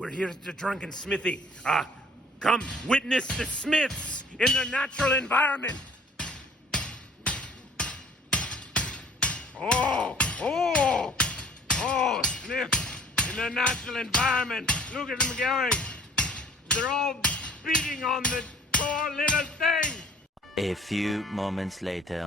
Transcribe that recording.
We're here at the Drunken Smithy. Come witness the Smiths in the natural environment. Oh, Smiths in the natural environment. Look at them going. They're all beating on the poor little thing. A few moments later.